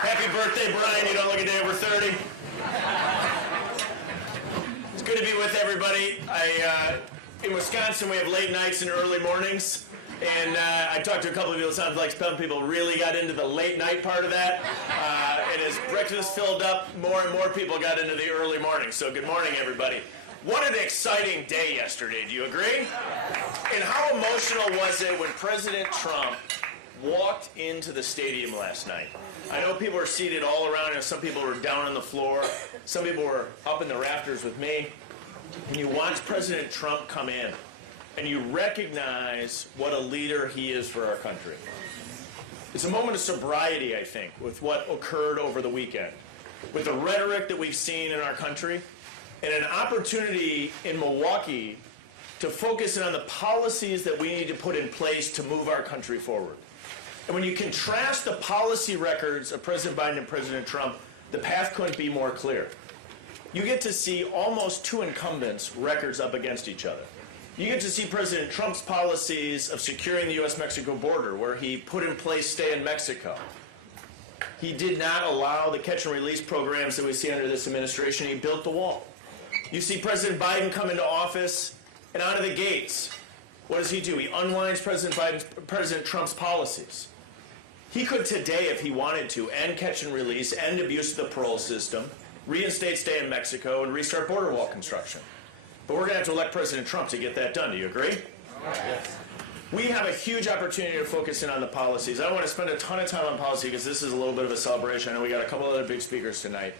Happy birthday, Bryan. You don't look a day over 30. It's good to be with everybody. In Wisconsin, we have late nights and early mornings. And I talked to a couple of people. It sounds like some people really got into the late night part of that. And as breakfast filled up, more and more people got into the early morning. So good morning, everybody. What an exciting day yesterday. Do you agree? And how emotional was it when President Trump walked into the stadium last night? I know people were seated all around, and some people were down on the floor. Some people were up in the rafters with me. And you watch President Trump come in, and you recognize what a leader he is for our country. It's a moment of sobriety, I think, with what occurred over the weekend, with the rhetoric that we've seen in our country, and an opportunity in Milwaukee to focus in on the policies that we need to put in place to move our country forward. And when you contrast the policy records of President Biden and President Trump, the path couldn't be more clear. You get to see almost two incumbents' records up against each other. You get to see President Trump's policies of securing the U.S.-Mexico border, where he put in place stay in Mexico. He did not allow the catch and release programs that we see under this administration. He built the wall. You see President Biden come into office, and out of the gates, what does he do? He unwinds President Trump's policies. He could today, if he wanted to, end catch and release, end abuse of the parole system, reinstate stay in Mexico, and restart border wall construction. But we're going to have to elect President Trump to get that done. Do you agree? Yes. We have a huge opportunity to focus in on the policies. I don't want to spend a ton of time on policy because this is a little bit of a celebration. I know we got a couple other big speakers tonight.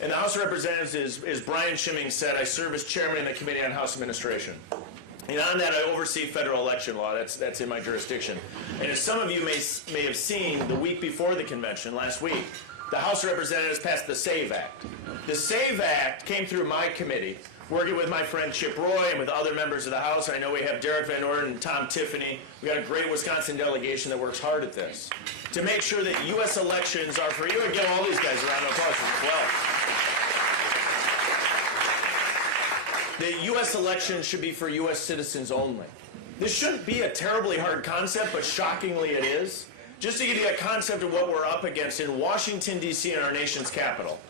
In the House of Representatives, as Bryan Steil said, I serve as chairman in the Committee on House Administration. And on that, I oversee federal election law. That's in my jurisdiction. And as some of you may have seen, the week before the convention, last week, the House of Representatives passed the SAVE Act. The SAVE Act came through my committee, working with my friend Chip Roy and with other members of the House. I know we have Derek Van Orden and Tom Tiffany. We got a great Wisconsin delegation that works hard at this to make sure that U.S. elections are for you. And give all these guys a round of applause as well. The U.S. elections should be for U.S. citizens only. This shouldn't be a terribly hard concept, but shockingly it is. Just to give you a concept of what we're up against, in Washington, D.C., in our nation's capital,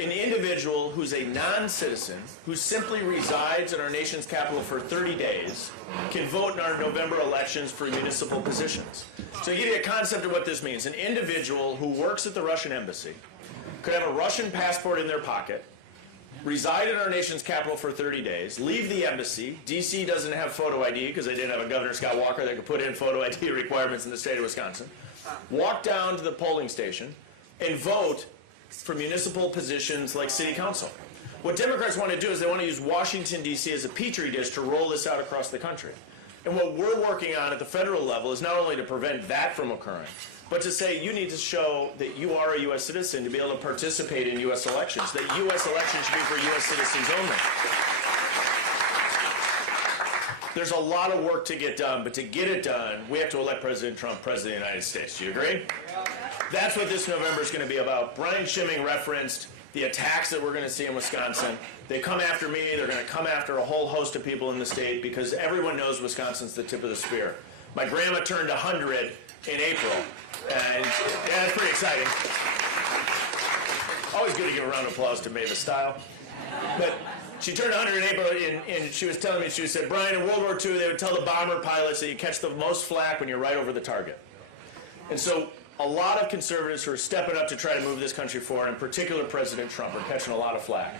an individual who's a non-citizen, who simply resides in our nation's capital for 30 days, can vote in our November elections for municipal positions. So to give you a concept of what this means, an individual who works at the Russian embassy could have a Russian passport in their pocket, reside in our nation's capital for 30 days, leave the embassy. D.C. doesn't have photo ID because they didn't have a Governor Scott Walker that could put in photo ID requirements in the state of Wisconsin. Walk down to the polling station and vote for municipal positions like city council. What Democrats want to do is they want to use Washington, D.C. as a petri dish to roll this out across the country. And what we're working on at the federal level is not only to prevent that from occurring, but to say you need to show that you are a U.S. citizen to be able to participate in U.S. elections, that U.S. elections should be for U.S. citizens only. There's a lot of work to get done, but to get it done, we have to elect President Trump President of the United States. Do you agree? That's what this November is going to be about. Bryan Steil referenced the attacks that we're going to see in Wisconsin. They come after me. They're going to come after a whole host of people in the state because everyone knows Wisconsin's the tip of the spear. My grandma turned 100 in April. And yeah, it's pretty exciting. Always good to give a round of applause to Mavis Steil. But she turned 100 in April, and she was telling me, she said, Bryan, in World War II, they would tell the bomber pilots that you catch the most flak when you're right over the target. And so a lot of conservatives who are stepping up to try to move this country forward, in particular President Trump, are catching a lot of flak.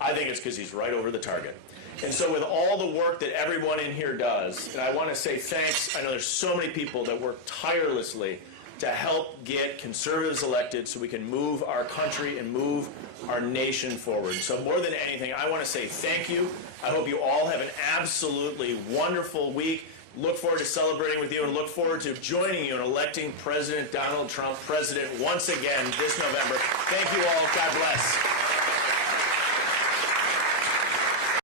I think it's because he's right over the target. And so with all the work that everyone in here does, and I want to say thanks, I know there's so many people that work tirelessly to help get conservatives elected so we can move our country and move our nation forward. So more than anything, I want to say thank you. I hope you all have an absolutely wonderful week. Look forward to celebrating with you and look forward to joining you in electing President Donald Trump president once again this November. Thank you all. God bless.